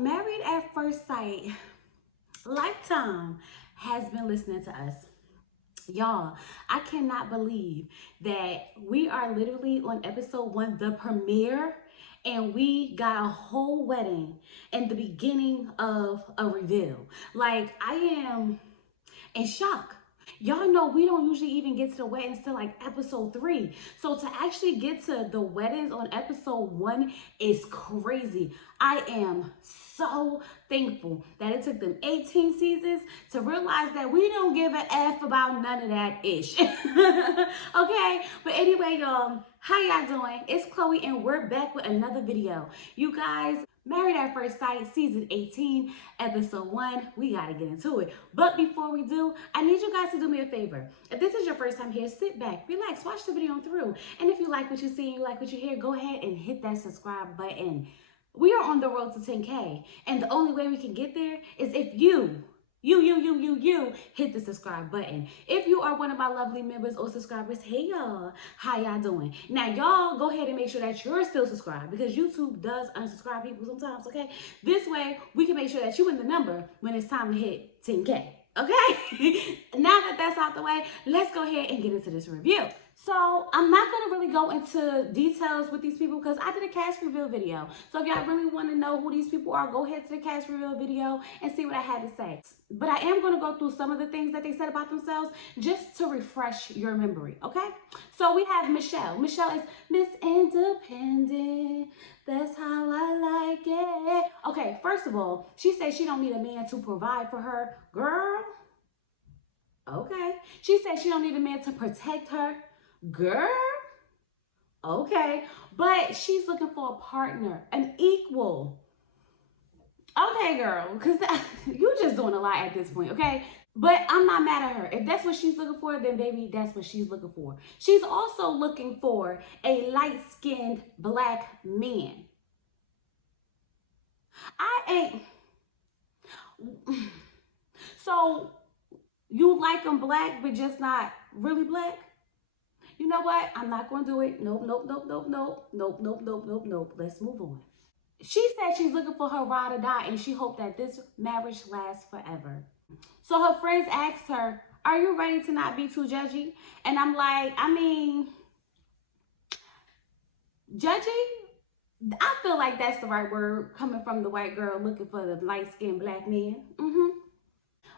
Married at First Sight, Lifetime has been listening to us. Y'all, I cannot believe that we are literally on episode 1, the premiere, and we got a whole wedding and the beginning of a reveal. Like, I am in shock. Y'all know we don't usually even get to the weddings till like episode 3. So to actually get to the weddings on episode 1 is crazy. I am so thankful that it took them 18 seasons to realize that we don't give a F about none of that ish. Okay, but anyway, y'all, how y'all doing? It's Chloe and we're back with another video. You guys, Married at First Sight, season 18, episode 1, we gotta get into it. But before we do, I need you guys to do me a favor. If this is your first time here, sit back, relax, watch the video through. And if you like what you see and you like what you hear, go ahead and hit that subscribe button. We are on the road to 10K, and the only way we can get there is if you hit the subscribe button. If you are one of my lovely members or subscribers, hey y'all, how y'all doing? Now y'all go ahead and make sure that you're still subscribed, because YouTube does unsubscribe people sometimes, okay? This way we can make sure that you in the number when it's time to hit 10K, okay? Now that that's out the way, let's go ahead and get into this review. So I'm not going to really go into details with these people because I did a cast reveal video. So if y'all really want to know who these people are, go ahead to the cast reveal video and see what I had to say. But I am going to go through some of the things that they said about themselves just to refresh your memory, okay? So we have Michelle. Michelle is Miss Independent. That's how I like it. Okay, first of all, she said she don't need a man to provide for her. Girl, okay. She said she don't need a man to protect her. Girl, okay, but she's looking for a partner, an equal. Okay, girl, because you're just doing a lot at this point, okay? But I'm not mad at her. If that's what she's looking for, then baby, that's what she's looking for. She's also looking for a light-skinned black man. So you like them black, but just not really black? You know what? I'm not going to do it. Nope. Let's move on. She said she's looking for her ride or die, and she hoped that this marriage lasts forever. So her friends asked her, are you ready to not be too judgy? And I'm like, I mean, judgy? I feel like that's the right word coming from the white girl looking for the light-skinned black man.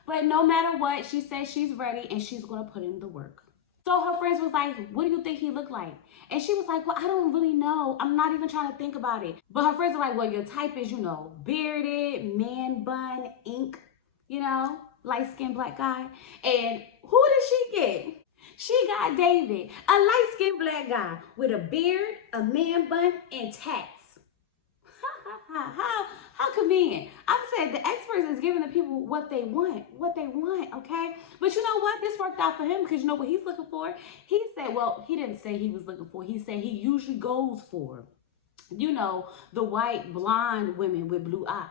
But no matter what, she says she's ready and she's going to put in the work. So her friends was like, what do you think he looked like? And she was like, well, I don't really know. I'm not even trying to think about it. But her friends are like, well, your type is, you know, bearded, man bun, ink, you know, light-skinned black guy. And who did she get? She got David, a light-skinned black guy with a beard, a man bun, and tats. How convenient. I said the experts is giving the people what they want, okay? But you know what? This worked out for him because you know what he's looking for? He said, well, he didn't say he was looking for. He said he usually goes for, you know, the white blonde women with blue eyes.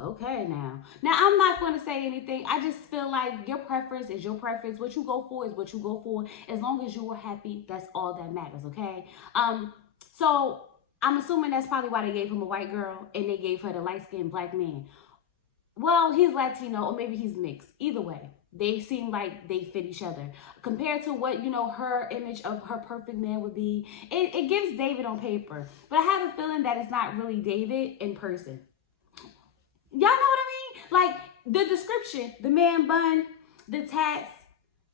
Okay, now I'm not going to say anything. I just feel like your preference is your preference. What you go for is what you go for. As long as you are happy, that's all that matters, okay? So I'm assuming that's probably why they gave him a white girl and they gave her the light-skinned black man. Well, he's Latino or maybe he's mixed. Either way, they seem like they fit each other. Compared to what, you know, her image of her perfect man would be, it gives David on paper. But I have a feeling that it's not really David in person. Y'all know what I mean? Like the description, the man bun, the tats,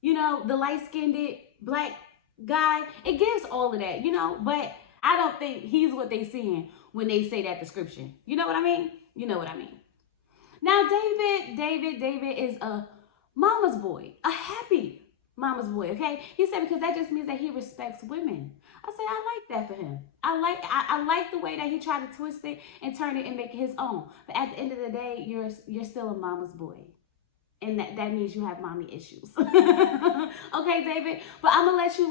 you know, the light-skinned black guy, it gives all of that, you know, but I don't think he's what they seeing when they say that description. You know what I mean? You know what I mean. Now, David is a mama's boy, a happy mama's boy, okay? He said because that just means that he respects women. I said, I like that for him. I like the way that he tried to twist it and turn it and make it his own. But at the end of the day, you're still a mama's boy. And that means you have mommy issues. Okay, David? But I'm going to let you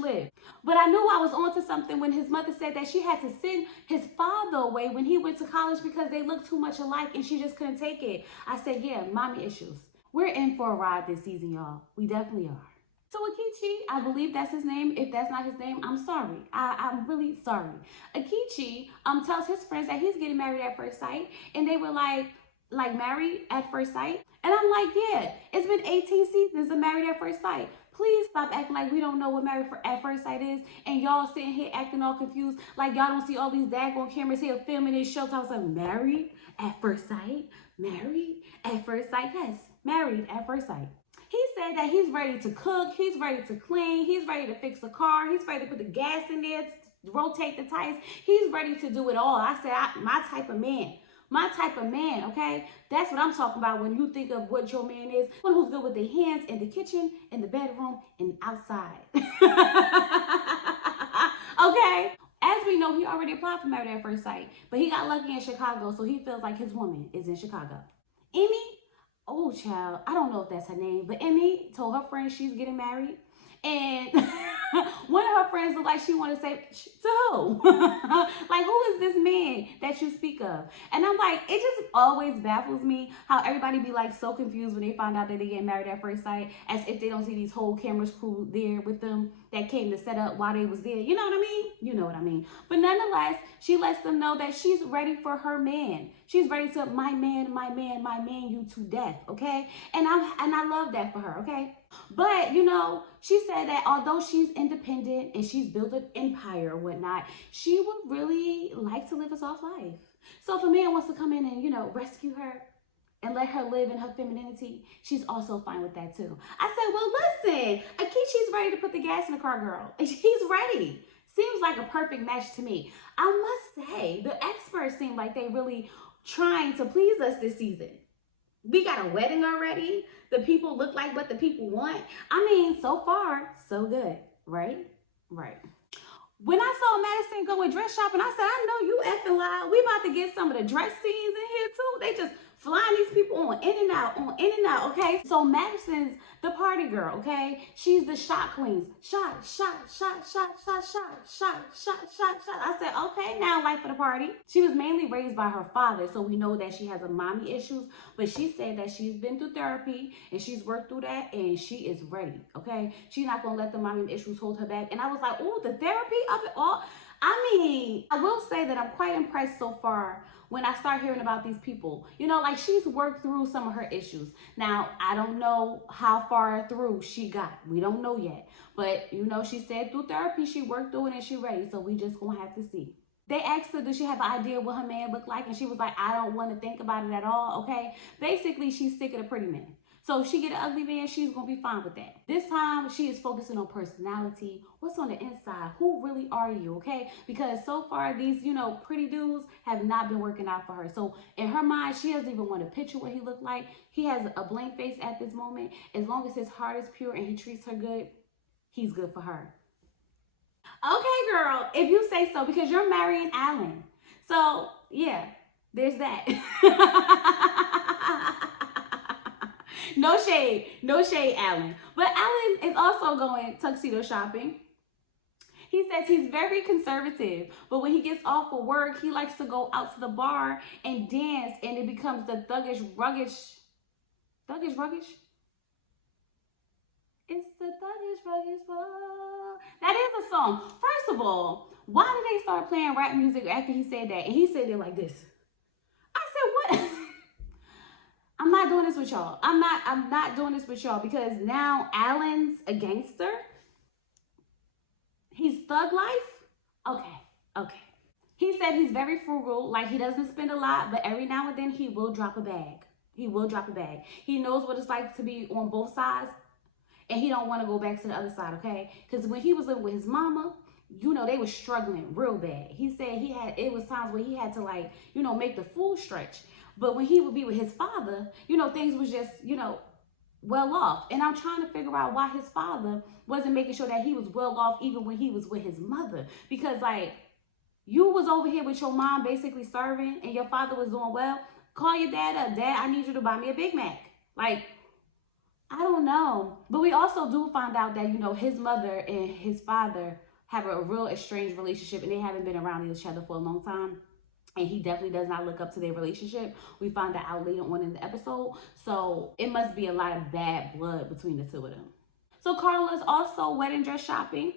live. But I knew I was onto something when his mother said that she had to send his father away when he went to college because they looked too much alike and she just couldn't take it. I said, yeah, mommy issues. We're in for a ride this season, y'all. We definitely are. So Akichi, I believe that's his name. If that's not his name, I'm sorry. I'm really sorry. Akichi tells his friends that he's getting married at first sight, and they were like married at first sight. And I'm like, yeah, it's been 18 seasons of Married at First Sight. Please stop acting like we don't know what at First Sight is, and y'all sitting here acting all confused, like y'all don't see all these daggone cameras here filming this show. I was like, Married at First Sight, Married at First Sight, yes, Married at First Sight. He said that he's ready to cook, he's ready to clean, he's ready to fix the car, he's ready to put the gas in there, rotate the tires. He's ready to do it all. I said, my type of man. My type of man, okay? That's what I'm talking about when you think of what your man is. One who's good with their hands in the kitchen, in the bedroom, and outside. Okay? As we know, he already applied for Married at First Sight, but he got lucky in Chicago, so he feels like his woman is in Chicago. Emy, oh child, I don't know if that's her name, but Emy told her friend she's getting married. And one of her friends looked like she wanted to say, to who? Like, who is this man that you speak of? And I'm like, it just always baffles me how everybody be like so confused when they find out that they get married at first sight, as if they don't see these whole cameras crew there with them that came to set up while they was there. You know what I mean? You know what I mean. But nonetheless, she lets them know that she's ready for her man. She's ready to my man you to death, okay? And I love that for her, okay? But, you know, she said that although she's independent and she's built an empire or whatnot, she would really like to live a soft life. So if a man wants to come in and, you know, rescue her and let her live in her femininity, she's also fine with that too. I said, well, listen, Akichi's ready to put the gas in the car, girl. He's ready. Seems like a perfect match to me. I must say, the experts seem like they really trying to please us this season. We got a wedding already. The people look like what the people want. I mean, so far, so good, right? Right. When I saw Madison go with dress shopping, I said, I know you effing lied. We about to get some of the dress scenes in here too. They just flying these people on in and out, okay? So Madison's the party girl, okay? She's the shot queens. Shot. I said, okay, now life for the party. She was mainly raised by her father, so we know that she has a mommy issues, but she said that she's been through therapy and she's worked through that and she is ready, okay? She's not gonna let the mommy issues hold her back. And I was like, oh, the therapy of it all. I mean, I will say that I'm quite impressed so far when I start hearing about these people. You know, like she's worked through some of her issues. Now, I don't know how far through she got. We don't know yet. But, you know, she said through therapy, she worked through it and she ready. So we just gonna have to see. They asked her, does she have an idea what her man looked like? And she was like, I don't want to think about it at all, okay? Basically, she's sick of the pretty man. So if she get an ugly man, she's going to be fine with that. This time, she is focusing on personality. What's on the inside? Who really are you, okay? Because so far, these, you know, pretty dudes have not been working out for her. So in her mind, she doesn't even want to picture what he looked like. He has a blank face at this moment. As long as his heart is pure and he treats her good, he's good for her. Okay, girl, if you say so, because you're marrying Alan. So, yeah, there's that. No shade, Alan. But Alan is also going tuxedo shopping. He says he's very conservative, but when he gets off of work, he likes to go out to the bar and dance, and it becomes the thuggish, ruggish. It's the thuggish, ruggish world. That is a song. First of all, why did they start playing rap music after he said that? And he said it like this. I said, what? I'm not doing this with y'all. I'm not doing this with y'all because now Alan's a gangster. He's thug life. Okay. He said he's very frugal, like he doesn't spend a lot, but every now and then he will drop a bag. He knows what it's like to be on both sides, and he don't want to go back to the other side, okay? Because when he was living with his mama, you know, they were struggling real bad. He said it was times where he had to, like, you know, make the full stretch. But when he would be with his father, you know, things was just, you know, well off. And I'm trying to figure out why his father wasn't making sure that he was well off even when he was with his mother. Because, like, you was over here with your mom basically starving and your father was doing well. Call your dad up. Dad, I need you to buy me a Big Mac. Like, I don't know. But we also do find out that, you know, his mother and his father have a real estranged relationship and they haven't been around each other for a long time. And he definitely does not look up to their relationship. We find that out later on in the episode. So it must be a lot of bad blood between the two of them. So Carla is also wedding dress shopping.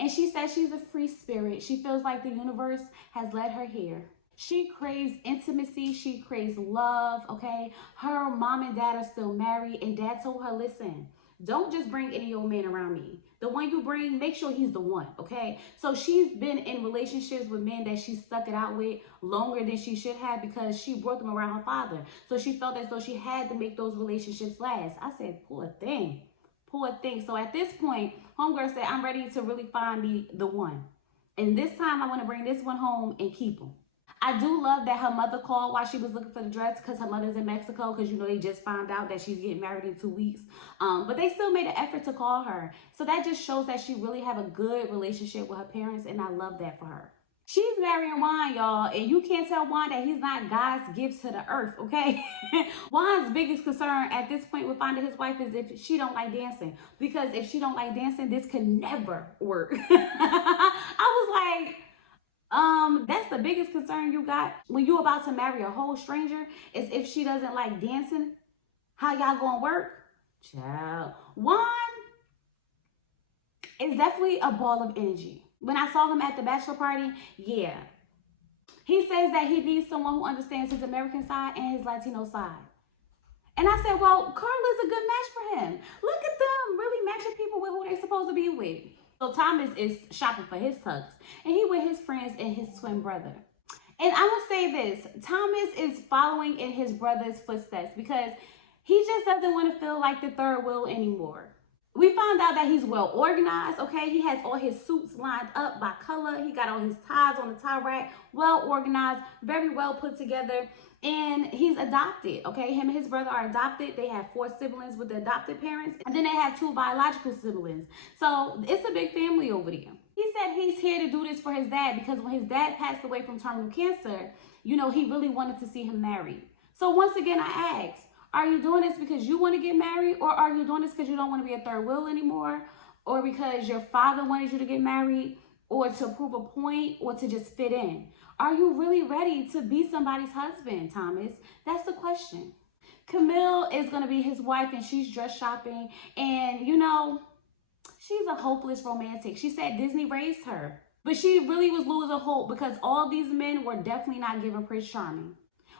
And she says she's a free spirit. She feels like the universe has led her here. She craves intimacy. She craves love, okay? Her mom and dad are still married, and dad told her, listen, don't just bring any old man around me. The one you bring, make sure he's the one, okay? So she's been in relationships with men that she stuck it out with longer than she should have because she brought them around her father. So she felt as though she had to make those relationships last. I said, poor thing. Poor thing. So at this point, homegirl said, I'm ready to really find me the one. And this time I want to bring this one home and keep him. I do love that her mother called while she was looking for the dress because her mother's in Mexico because, you know, they just found out that she's getting married in 2 weeks. But they still made an effort to call her. So that just shows that she really have a good relationship with her parents, and I love that for her. She's marrying Juan, y'all, and you can't tell Juan that he's not God's gift to the earth, okay? Juan's biggest concern at this point with finding his wife is if she don't like dancing. Because if she don't like dancing, this could never work. I was like, that's the biggest concern you got when you're about to marry a whole stranger is if she doesn't like dancing. How y'all gonna work? Child. Juan is definitely a ball of energy. When I saw him at the bachelor party, yeah. He says that he needs someone who understands his American side and his Latino side. And I said, well, Carla's a good match for him. Look at them really matching people with who they're supposed to be with. So Thomas is shopping for his tux, and he with his friends and his twin brother. And I will say this, Thomas is following in his brother's footsteps because he just doesn't want to feel like the third wheel anymore. We found out that he's well organized, okay? He has all his suits lined up by color. He got all his ties on the tie rack, well organized, very well put together. And he's adopted, okay? Him and his brother are adopted. They have 4 siblings with the adopted parents. And then they have 2 biological siblings. So it's a big family over there. He said he's here to do this for his dad because when his dad passed away from terminal cancer, you know, he really wanted to see him married. So once again, I asked, are you doing this because you want to get married, or are you doing this because you don't want to be a third wheel anymore, or because your father wanted you to get married, or to prove a point, or to just fit in? Are you really ready to be somebody's husband, Thomas? That's the question. Camille is going to be his wife, and she's dress shopping, and you know, she's a hopeless romantic. She said Disney raised her, but she really was losing hope because all these men were definitely not giving Prince Charming.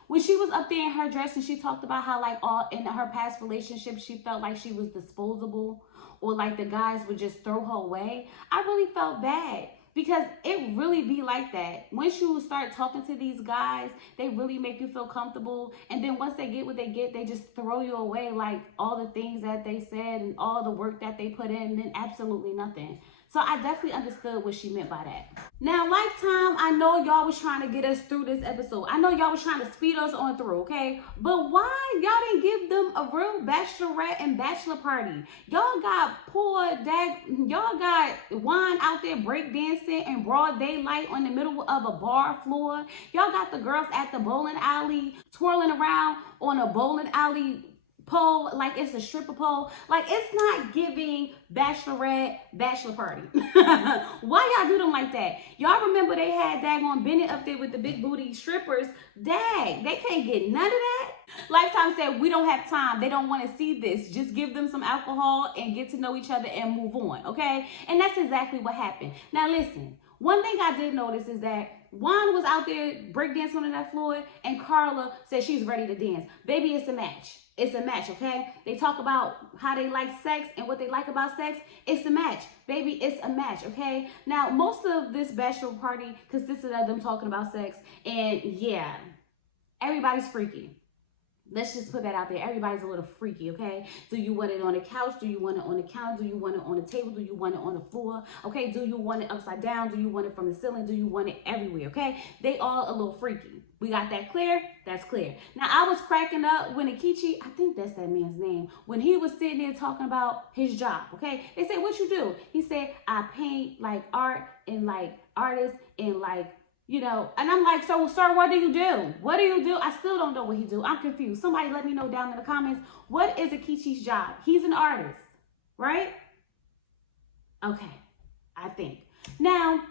When she was up there in her dress and she talked about how like all in her past relationships, she felt like she was disposable or like the guys would just throw her away. I really felt bad because it really be like that. Once you start talking to these guys, they really make you feel comfortable. And then once they get what they get, they just throw you away like all the things that they said and all the work that they put in, and then absolutely nothing. So I definitely understood what she meant by that. Now, Lifetime, I know y'all was trying to get us through this episode. I know y'all was trying to speed us on through, okay? But why y'all didn't give them a real bachelorette and bachelor party? Y'all got y'all got Juan out there breakdancing in broad daylight on the middle of a bar floor. Y'all got the girls at the bowling alley twirling around on a bowling alley pole like it's a stripper pole. Like, it's not giving bachelorette bachelor party. Why y'all do them like that? Y'all remember they had daggone Bennett up there with the big booty strippers. Dag, they can't get none of that. Lifetime said we don't have time. They don't want to see this. Just give them some alcohol and get to know each other and move on, okay? And that's exactly what happened. Now listen, one thing I did notice is that Juan was out there breakdancing on that floor, and Carla said she's ready to dance. Baby, it's a match. It's a match, okay? They talk about how they like sex and what they like about sex. It's a match. Baby, it's a match, okay? Now, most of this bachelor party consisted of them talking about sex. And yeah, everybody's freaky. Let's just put that out there. Everybody's a little freaky, okay? Do you want it on the couch? Do you want it on the counter? Do you want it on the table? Do you want it on the floor? Okay, do you want it upside down? Do you want it from the ceiling? Do you want it everywhere, okay? They all a little freaky. We got that clear? That's clear. Now, I was cracking up when Aichi, I think that's that man's name, when he was sitting there talking about his job, okay? They said, what you do? He said, I paint like art and like artists and like, you know, and I'm like, so sir, what do you do? What do you do? I still don't know what he do. I'm confused. Somebody let me know down in the comments. What is Aichi's job? He's an artist, right? Okay, I think. Now,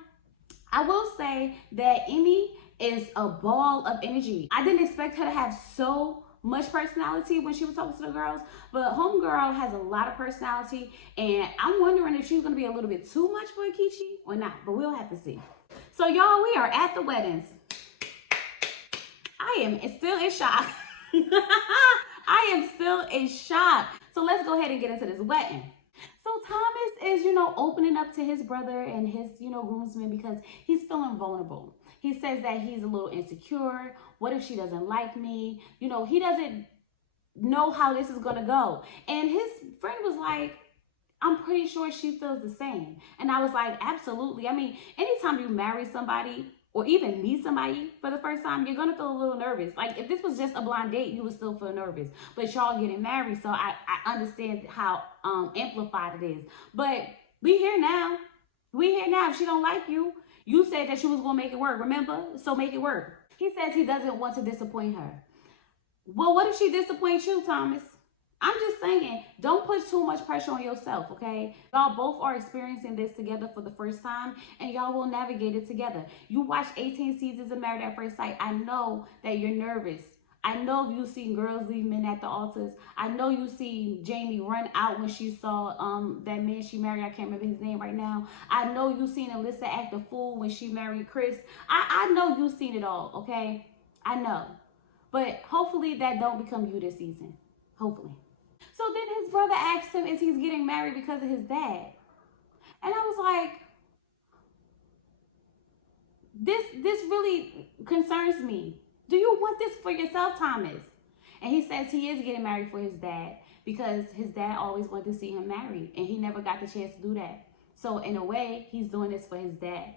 I will say that Emy is a ball of energy. I didn't expect her to have so much personality when she was talking to the girls, but homegirl has a lot of personality, and I'm wondering if she's gonna be a little bit too much for Aichi or not, but we'll have to see. So y'all, we are at the weddings. I am still in shock. I am still in shock. So let's go ahead and get into this wedding. So Thomas is, opening up to his brother and his, groomsmen because he's feeling vulnerable. He says that he's a little insecure. What if she doesn't like me? He doesn't know how this is going to go. And his friend was like, I'm pretty sure she feels the same. And I was like, absolutely. I mean, anytime you marry somebody or even meet somebody for the first time, you're going to feel a little nervous. Like, if this was just a blind date, you would still feel nervous. But y'all getting married, so I understand how amplified it is. But we here now. We here now. If she don't like you, you said that she was going to make it work, remember? So make it work. He says he doesn't want to disappoint her. Well, what if she disappoints you, Thomas? I'm just saying, don't put too much pressure on yourself, okay? Y'all both are experiencing this together for the first time, and y'all will navigate it together. You watch 18 seasons of Married at First Sight. I know that you're nervous. I know you've seen girls leave men at the altars. I know you've seen Jamie run out when she saw that man she married. I can't remember his name right now. I know you've seen Alyssa act a fool when she married Chris. I know you've seen it all, okay? I know. But hopefully that don't become you this season. Hopefully. So then his brother asked him if he's getting married because of his dad. And I was like, this really concerns me. Do you want this for yourself, Thomas? And he says he is getting married for his dad because his dad always wanted to see him married and he never got the chance to do that. So in a way, he's doing this for his dad.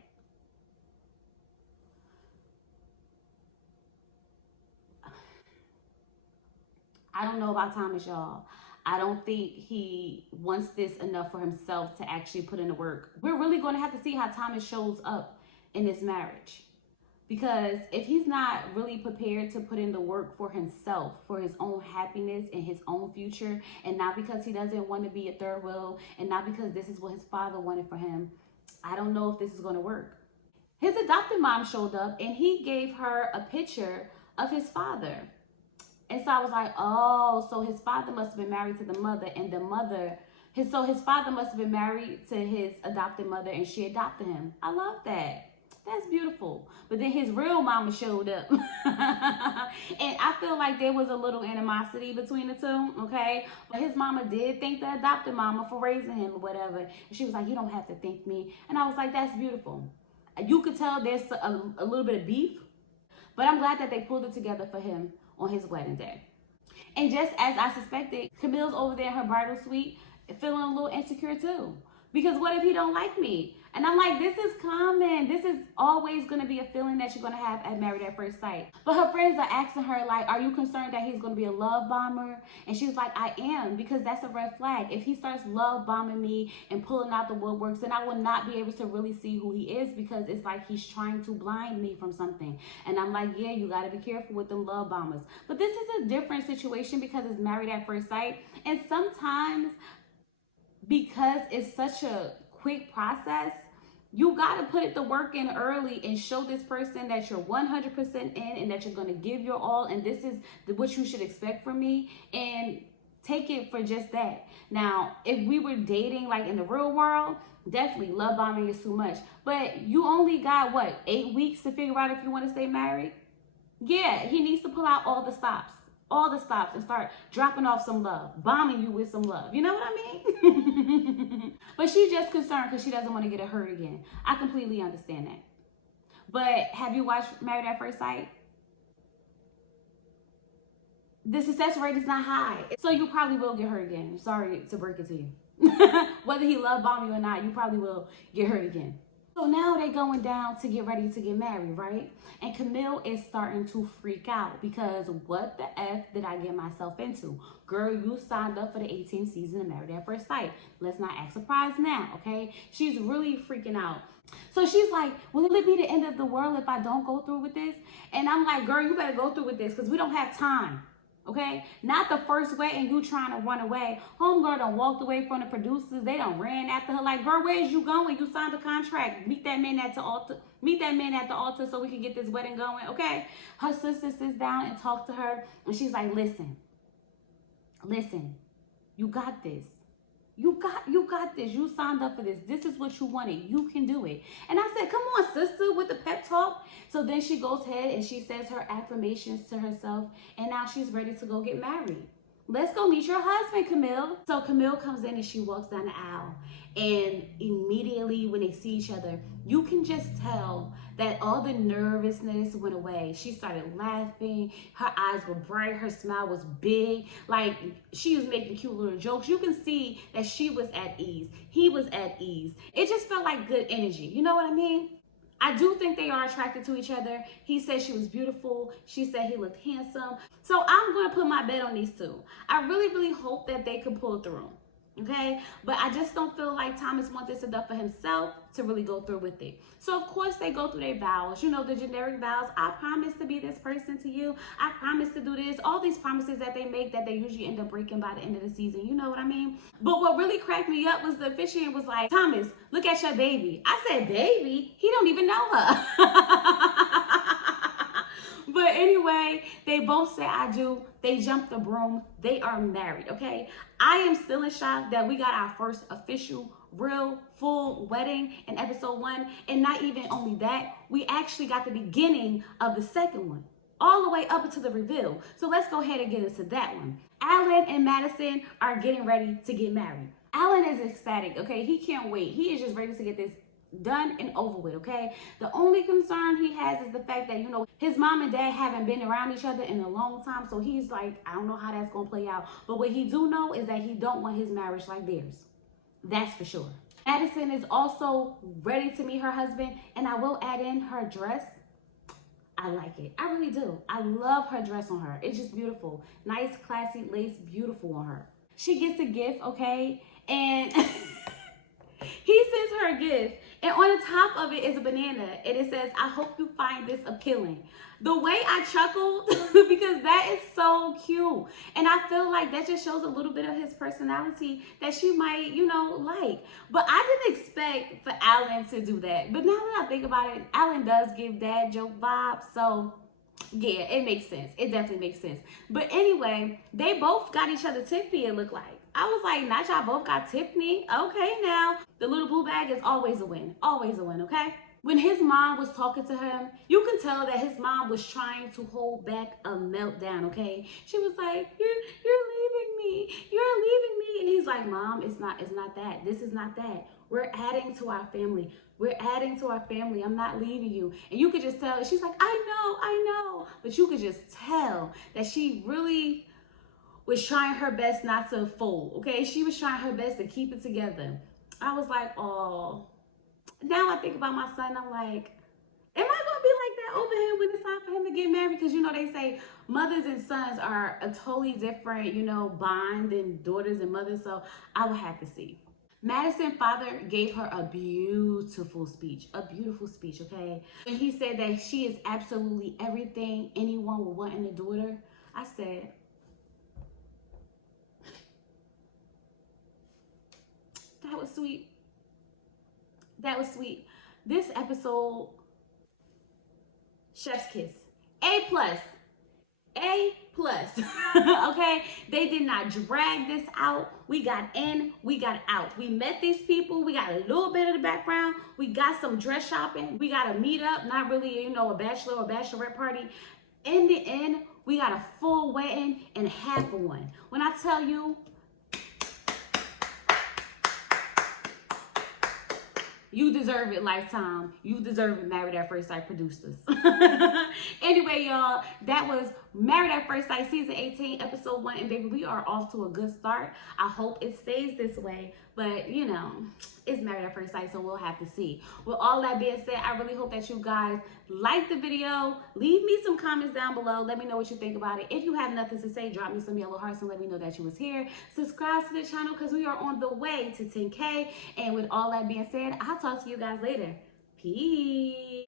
I don't know about Thomas, y'all. I don't think he wants this enough for himself to actually put in the work. We're really going to have to see how Thomas shows up in this marriage. Because if he's not really prepared to put in the work for himself, for his own happiness and his own future, and not because he doesn't want to be a third wheel, and not because this is what his father wanted for him, I don't know if this is going to work. His adopted mom showed up and he gave her a picture of his father. And so I was like, oh, so his father must have been married to the mother, and the mother, so his father must have been married to his adopted mother and she adopted him. I love that. That's beautiful. But then his real mama showed up. And I feel like there was a little animosity between the two, okay? But his mama did thank the adopted mama for raising him or whatever. And she was like, you don't have to thank me. And I was like, that's beautiful. You could tell there's a little bit of beef. But I'm glad that they pulled it together for him on his wedding day. And just as I suspected, Camille's over there in her bridal suite feeling a little insecure too. Because what if he don't like me? And I'm like, this is common. This is always going to be a feeling that you're going to have at Married at First Sight. But her friends are asking her, like, are you concerned that he's going to be a love bomber? And she's like, I am, because that's a red flag. If he starts love bombing me and pulling out the woodworks, then I will not be able to really see who he is, because it's like he's trying to blind me from something. And I'm like, yeah, you got to be careful with them love bombers. But this is a different situation because it's Married at First Sight. And sometimes, because it's such a quick process, you got to put the work in early and show this person that you're 100% in and that you're going to give your all, and this is what you should expect from me, and take it for just that. Now, if we were dating like in the real world, definitely love bombing is too much. But you only got, what, 8 weeks to figure out if you want to stay married? Yeah, he needs to pull out all the stops. All the stops, and start dropping off some love, bombing you with some love. You know what I mean? But she's just concerned because she doesn't want to get hurt again. I completely understand that. But have you watched Married at First Sight? The success rate is not high. So you probably will get hurt again. Sorry to break it to you. Whether he love bomb you or not, you probably will get hurt again. So now they're going down to get ready to get married, right? And Camille is starting to freak out because what the F did I get myself into? Girl, you signed up for the 18th season of Married at First Sight. Let's not act surprised now, okay? She's really freaking out. So she's like, will it be the end of the world if I don't go through with this? And I'm like, girl, you better go through with this because we don't have time, Okay, not the first wedding you trying to run away. Homegirl done walked away from the producers. They done ran after her like, girl, where's you going? You signed a contract. Meet that man at the altar. Meet that man at the altar so we can get this wedding going. Okay. Her sister sits down and talks to her, and she's like, listen, you got this. You got this. You signed up for this. This is what you wanted. You can do it. And I said, come on, sister, with the pep talk. So then she goes ahead and she says her affirmations to herself. And now she's ready to go get married. Let's go meet your husband, Camille. So Camille comes in and she walks down the aisle. And immediately when they see each other, you can just tell that all the nervousness went away. She started laughing. Her eyes were bright. Her smile was big. Like she was making cute little jokes. You can see that she was at ease. He was at ease. It just felt like good energy. You know what I mean? I do think they are attracted to each other. He said she was beautiful. She said he looked handsome. So I'm going to put my bet on these two. I really, really hope that they could pull through. Okay, but I just don't feel like Thomas wants this enough for himself to really go through with it. So of course they go through their vows, you know, the generic vows. I promise to be this person to you. I promise to do this. All these promises that they make that they usually end up breaking by the end of the season. You know what I mean? But what really cracked me up was the officiant was like, Thomas, look at your baby. I said, baby? He don't even know her. But anyway, they both said I do. They jumped the broom. They are married, okay? I am still in shock that we got our first official, real, full wedding in episode 1. And not even only that, we actually got the beginning of the second one, all the way up until the reveal. So let's go ahead and get into that one. Alan and Madison are getting ready to get married. Alan is ecstatic, okay? He can't wait. He is just ready to get this done and over with, okay? The only concern he has is the fact that, you know, his mom and dad haven't been around each other in a long time, so he's like, I don't know how that's gonna play out. But what he do know is that he don't want his marriage like theirs. That's for sure. Madison is also ready to meet her husband, and I will add in her dress. I like it. I really do. I love her dress on her. It's just beautiful. Nice, classy lace, beautiful on her. She gets a gift, okay? And he sends her a gift. And on the top of it is a banana. And it says, I hope you find this appealing. The way I chuckled, because that is so cute. And I feel like that just shows a little bit of his personality that she might, you know, like. But I didn't expect for Alan to do that. But now that I think about it, Alan does give dad joke vibes. So yeah, it makes sense. It definitely makes sense. But anyway, they both got each other Tiffany, it looked like. I was like, not y'all both got Tiffany? Okay, now. The little blue bag is always a win. Always a win, okay? When his mom was talking to him, you can tell that his mom was trying to hold back a meltdown, okay? She was like, you're leaving me. You're leaving me. And he's like, Mom, it's not that. This is not that. We're adding to our family. We're adding to our family. I'm not leaving you. And you could just tell, she's like, I know. But you could just tell that she really was trying her best not to fold, okay? She was trying her best to keep it together. I was like, oh. Now I think about my son, I'm like, am I gonna be like that over here when it's time for him to get married? Because, you know, they say mothers and sons are a totally different, you know, bond than daughters and mothers. So I will have to see. Madison's father gave her a beautiful speech, okay? When he said that she is absolutely everything anyone would want in a daughter, I said, that was sweet. That was sweet. This episode, chef's kiss. A+. Okay? They did not drag this out. We got in, we got out. We met these people. We got a little bit of the background. We got some dress shopping. We got a meetup, not really, you know, a bachelor or bachelorette party. In the end, we got a full wedding and half of one. When I tell you, you deserve it, Lifetime. You deserve it, Married at First Sight producers. Anyway, y'all, that was Married at First Sight season 18, episode 1. And baby, we are off to a good start. I hope it stays this way. But, you know, it's Married at First Sight, so we'll have to see. With all that being said, I really hope that you guys like the video. Leave me some comments down below. Let me know what you think about it. If you have nothing to say, drop me some yellow hearts and let me know that you was here. Subscribe to the channel because we are on the way to 10K. And with all that being said, I'll talk to you guys later. Peace.